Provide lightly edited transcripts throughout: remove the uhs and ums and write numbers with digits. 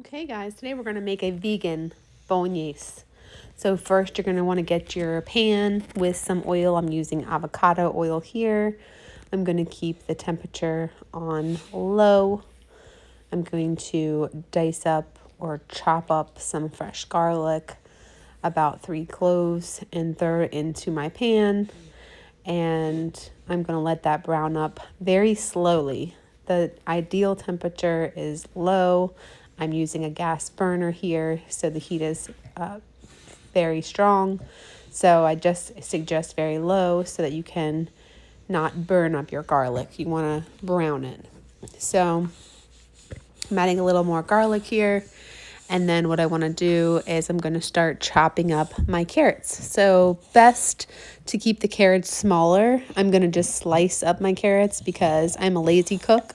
Okay guys, today we're going to make a vegan bolognese. So first you're going to want to get your pan with some oil. I'm using avocado oil here. I'm going to keep the temperature on low. I'm going to dice up or chop up some fresh garlic, about 3 cloves, and throw it into my pan. And I'm going to let that brown up very slowly. The ideal temperature is low. I'm using a gas burner here, so the heat is very strong. So I just suggest very low so that you can not burn up your garlic. You want to brown it. So I'm adding a little more garlic here. And then what I want to do is I'm going to start chopping up my carrots. So best to keep the carrots smaller. I'm going to just slice up my carrots because I'm a lazy cook,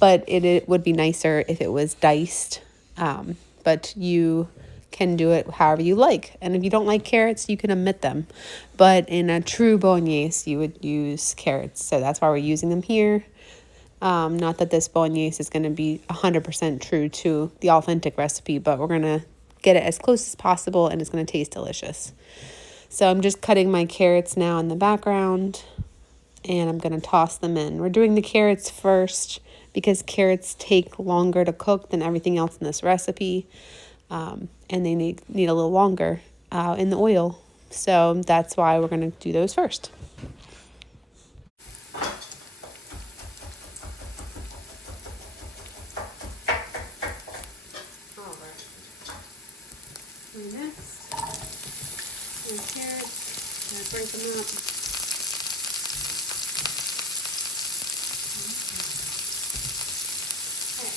but it would be nicer if it was diced. But you can do it however you like. And if you don't like carrots, you can omit them. But in a true bolognese, you would use carrots. So that's why we're using them here. Not that this bolognese is going to be 100% true to the authentic recipe, but we're going to get it as close as possible and it's going to taste delicious. So I'm just cutting my carrots now in the background and I'm going to toss them in. We're doing the carrots first because carrots take longer to cook than everything else in this recipe, and they need a little longer in the oil. So that's why we're going to do those first. Next, and carrots, and break them up. Okay.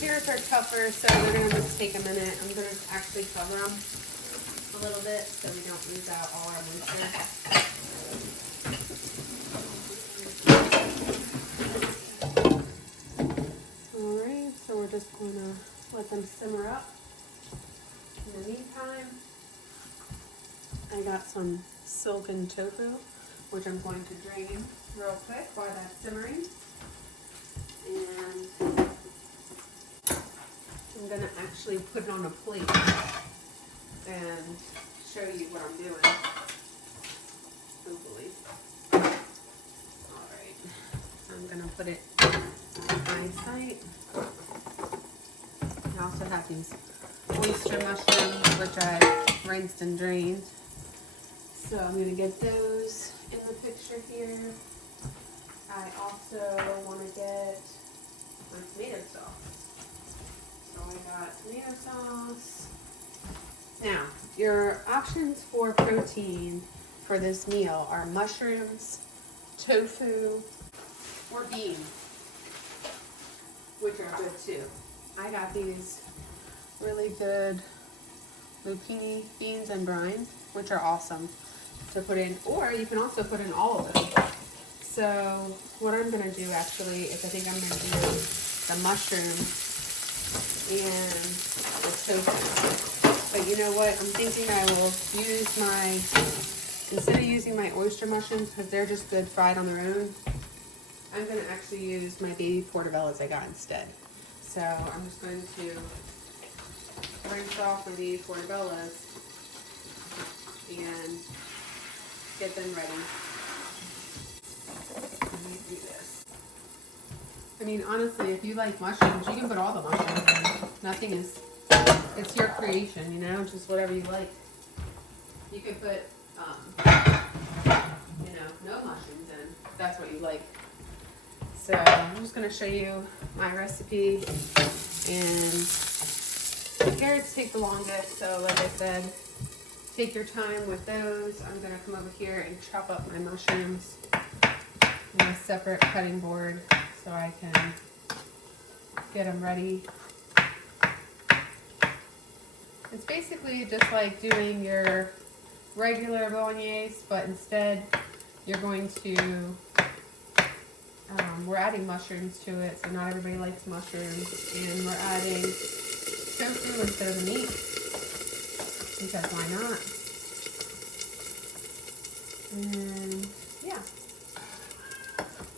Carrots are tougher, so they're going to just take a minute. I'm going to actually cover them a little bit so we don't lose out all our moisture. Alright, so we're just going to let them simmer up. In the meantime, I got some silken tofu, which I'm going to drain real quick while that's simmering. And I'm going to actually put it on a plate and show you what I'm doing, hopefully. Alright, I'm going to put it on my site. I also have these oyster mushrooms, which I rinsed and drained. So I'm going to get those in the picture here. I also want to get my tomato sauce. So I got tomato sauce. Now, your options for protein for this meal are mushrooms, tofu, or beans, which are good too. I got these really good zucchini beans and brine, which are awesome to put in, or you can also put in all of them. So what I'm going to do actually is I think I'm going to do the mushrooms and the tofu. But you know what? I'm thinking I will use instead of using my oyster mushrooms because they're just good fried on their own, I'm going to actually use my baby portobellos I got instead. So I'm just going to rinse off my baby portobellos and get them ready. Let me do this. I mean, honestly, if you like mushrooms, you can put all the mushrooms in. Nothing is, it's your creation, you know, just whatever you like. You could put, no mushrooms in, if that's what you like. So I'm just going to show you my recipe, and the carrots take the longest, so like I said, take your time with those. I'm going to come over here and chop up my mushrooms in a separate cutting board so I can get them ready. It's basically just like doing your regular bolognese, but instead you're going to, we're adding mushrooms to it, so not everybody likes mushrooms, and we're adding tofu instead of the meat. Because why not? And yeah.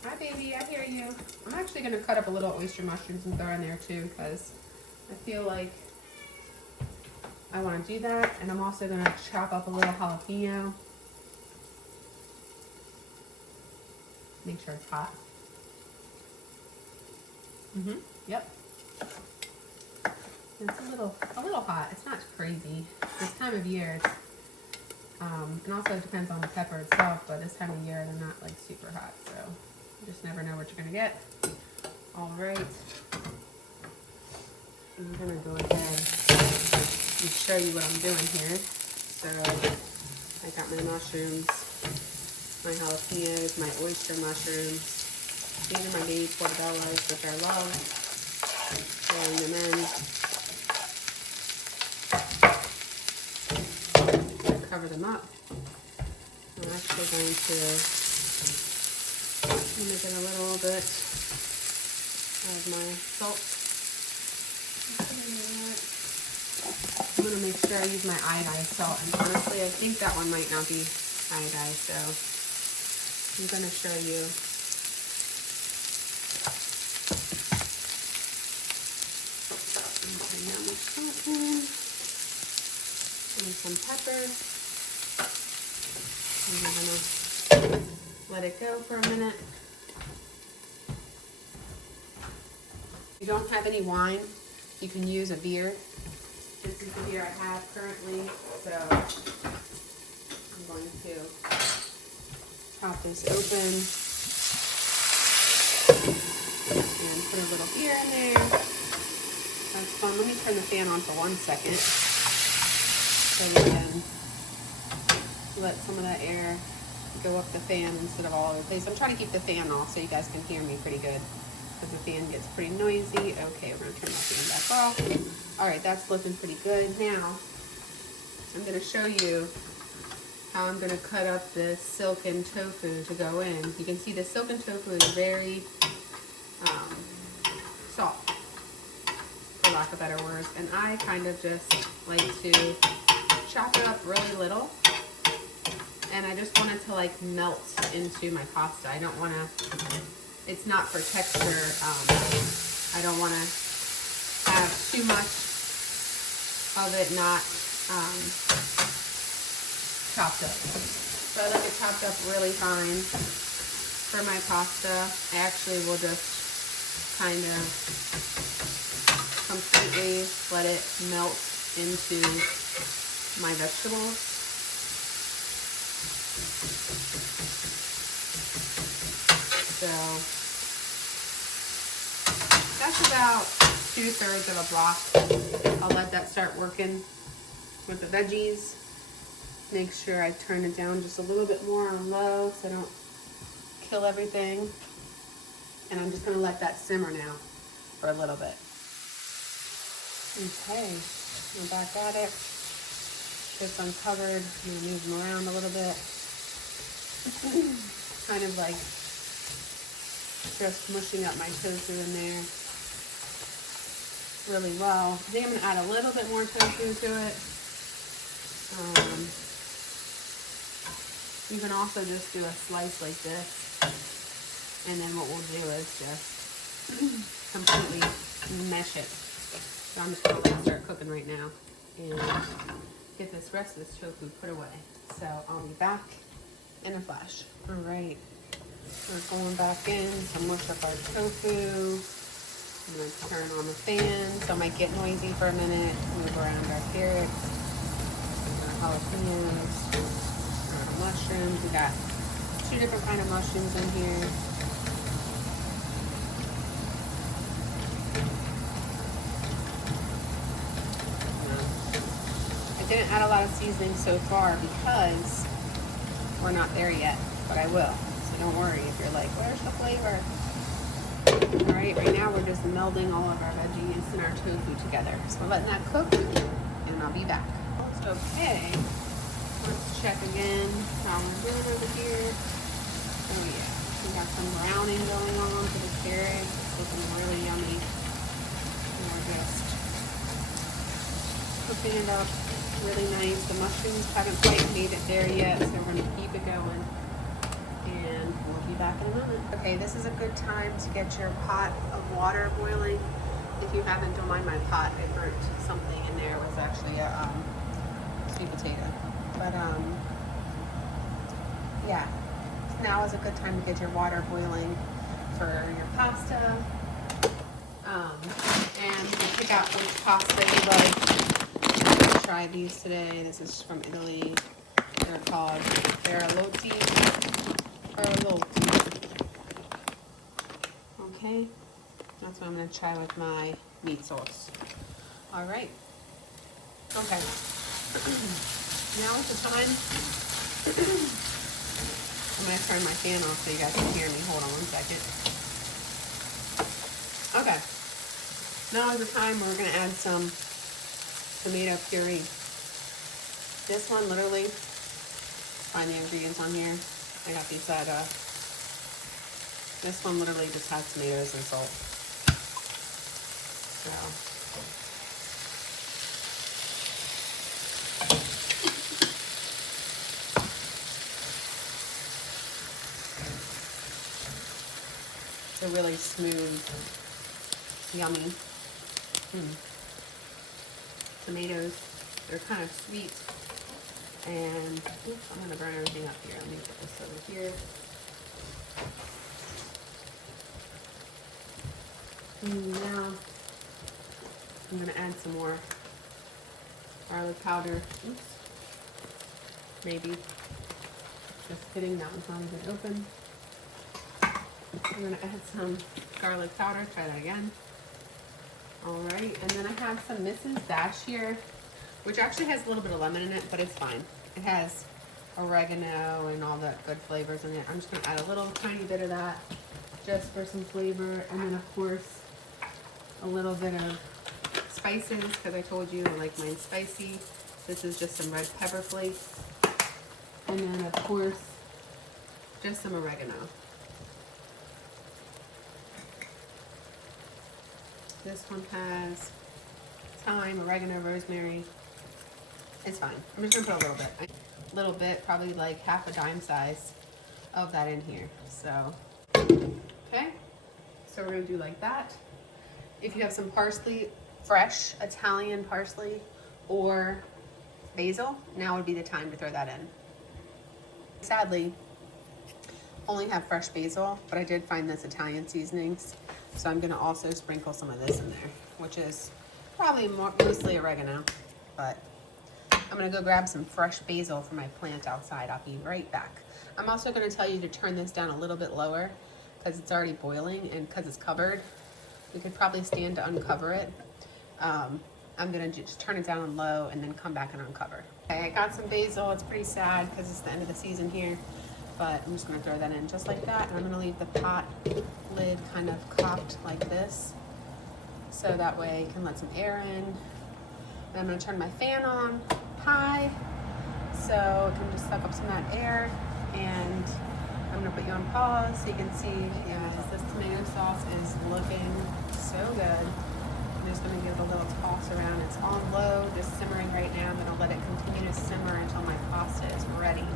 Hi baby, I hear you. I'm actually going to cut up a little oyster mushrooms and throw in there too, because I feel like I want to do that. And I'm also going to chop up a little jalapeno. Make sure it's hot. Yep. It's a little hot. It's not crazy. This time of year, it's, and also it depends on the pepper itself, but this time of year they're not like super hot, so you just never know what you're gonna get. All right. I'm gonna go ahead and show you what I'm doing here. So I got my mushrooms, my jalapenos, my oyster mushrooms. These are my baby portobellos, which I love. Throwing them in. Cover them up. I'm actually going to make in a little bit of my salt. I'm going to make sure I use my iodized salt, and honestly I think that one might not be iodized, so I'm going to show you. And some pepper. And I'm gonna let it go for a minute. If you don't have any wine, you can use a beer. This is the beer I have currently, so I'm going to pop this open and put a little beer in there. That's fun. Let me turn the fan on for 1 second. So we can let some of that air go up the fan instead of all over the place. I'm trying to keep the fan off so you guys can hear me pretty good, because the fan gets pretty noisy. Okay, we're going to turn that fan back off. All right, that's looking pretty good. Now, I'm going to show you how I'm going to cut up this silken tofu to go in. You can see the silken tofu is very soft, for lack of better words, and I kind of just like to chop it up really little, and I just want it to like melt into my pasta. I don't want to, it's not for texture. I don't want to have too much of it not chopped up. So I like it chopped up really fine for my pasta. I actually will just kind of completely let it melt into my vegetables. So that's about 2/3 of a block. I'll let that start working with the veggies. Make sure I turn it down just a little bit more on low so I don't kill everything. And I'm just going to let that simmer now for a little bit. Okay, we're back at it. It's uncovered. I'm going to move them around a little bit. Kind of like just mushing up my tofu in there really well. I think I'm going to add a little bit more tofu to it. You can also just do a slice like this. And then what we'll do is just completely mesh it. So I'm just going to start cooking right now and get this rest of this tofu put away. So I'll be back in a flash. All right, we're going back in to mush up our tofu. I'm going to turn on the fan, so it might get noisy for a minute. Move around our carrots, our jalapenos, our mushrooms. We got 2 different kind of mushrooms in here. Didn't add a lot of seasoning so far because we're not there yet, but I will. So don't worry if you're like, where's the flavor? All right, right now we're just melding all of our veggies and our tofu together. So we're letting that cook, and I'll be back. Okay, let's check again how we're doing over here. Oh yeah, we got some browning going on for the carrots. It's looking really yummy. And we're just mixing it up really nice. The mushrooms haven't quite made it there yet, so we're gonna keep it going. And we'll be back in a moment. Okay, this is a good time to get your pot of water boiling. If you haven't, don't mind my pot. It burnt something in there. It was actually a sweet potato. But yeah, now is a good time to get your water boiling for your pasta. And pick out which pasta you like. I'm gonna try these today. This is from Italy. They're called Faralotti. Okay, that's what I'm gonna try with my meat sauce. All right. Okay. Now is the time. I'm gonna turn my fan off so you guys can hear me. Hold on one second. Okay. Now is the time where we're gonna add some tomato puree. This one literally, find the ingredients on here. I got these at this one literally just has tomatoes and salt. So it's a really smooth, yummy tomatoes. They're kind of sweet. And oops, I'm gonna burn everything up here. Let me put this over here. And now I'm gonna add some more garlic powder. Oops. Maybe just kidding, that one's not even open. I'm gonna add some garlic powder. Try that again. All right, and then I have some Mrs. Dash here, which actually has a little bit of lemon in it, but it's fine. It has oregano and all that good flavors in it. I'm just gonna add a little tiny bit of that just for some flavor. And then of course, a little bit of spices, because I told you I like mine spicy. This is just some red pepper flakes. And then of course, just some oregano. This one has thyme, oregano, rosemary. It's fine. I'm just gonna put a little bit, probably like half a dime size of that in here. So, okay. So we're gonna do like that. If you have some parsley, fresh Italian parsley or basil, now would be the time to throw that in. Sadly, only have fresh basil, but I did find this Italian seasonings. So I'm gonna also sprinkle some of this in there, which is probably mostly oregano, but I'm gonna go grab some fresh basil for my plant outside. I'll be right back. I'm also gonna tell you to turn this down a little bit lower because it's already boiling and because it's covered. We could probably stand to uncover it. I'm gonna just turn it down on low and then come back and uncover. Okay, I got some basil. It's pretty sad because it's the end of the season here, but I'm just gonna throw that in just like that. And I'm gonna leave the pot lid kind of cocked like this, so that way I can let some air in. Then I'm gonna turn my fan on high, so it can just suck up some of that air. And I'm gonna put you on pause so you can see, guys, this tomato sauce is looking so good. I'm just gonna give it a little toss around. It's on low, just simmering right now. I'm gonna let it continue to simmer until my pasta is ready.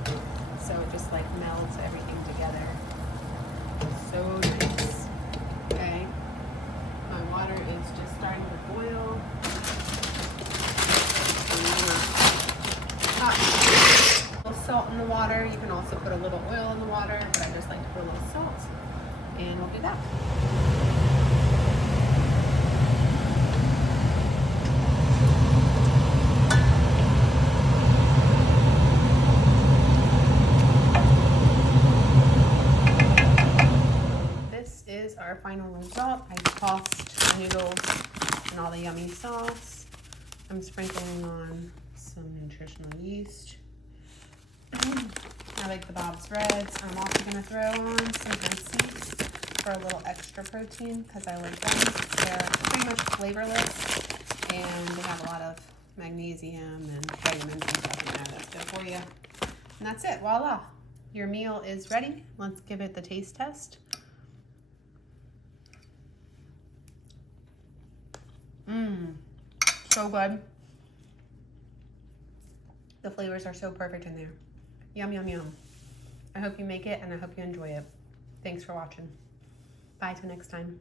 So it just like melds everything together. So nice. Okay. My water is just starting to boil. A little salt in the water. You can also put a little oil in the water, but I just like to put a little salt. And we'll be back. Our final result. I tossed the noodles and all the yummy sauce. I'm sprinkling on some nutritional yeast. I like the Bob's Reds. I'm also going to throw on some receipts for a little extra protein because I like them. They're pretty much flavorless and they have a lot of magnesium and vitamins and stuff in there that's good for you. And that's it. Voila. Your meal is ready. Let's give it the taste test. So good. The flavors are so perfect in there. Yum, yum, yum. I hope you make it and I hope you enjoy it. Thanks for watching. Bye till next time.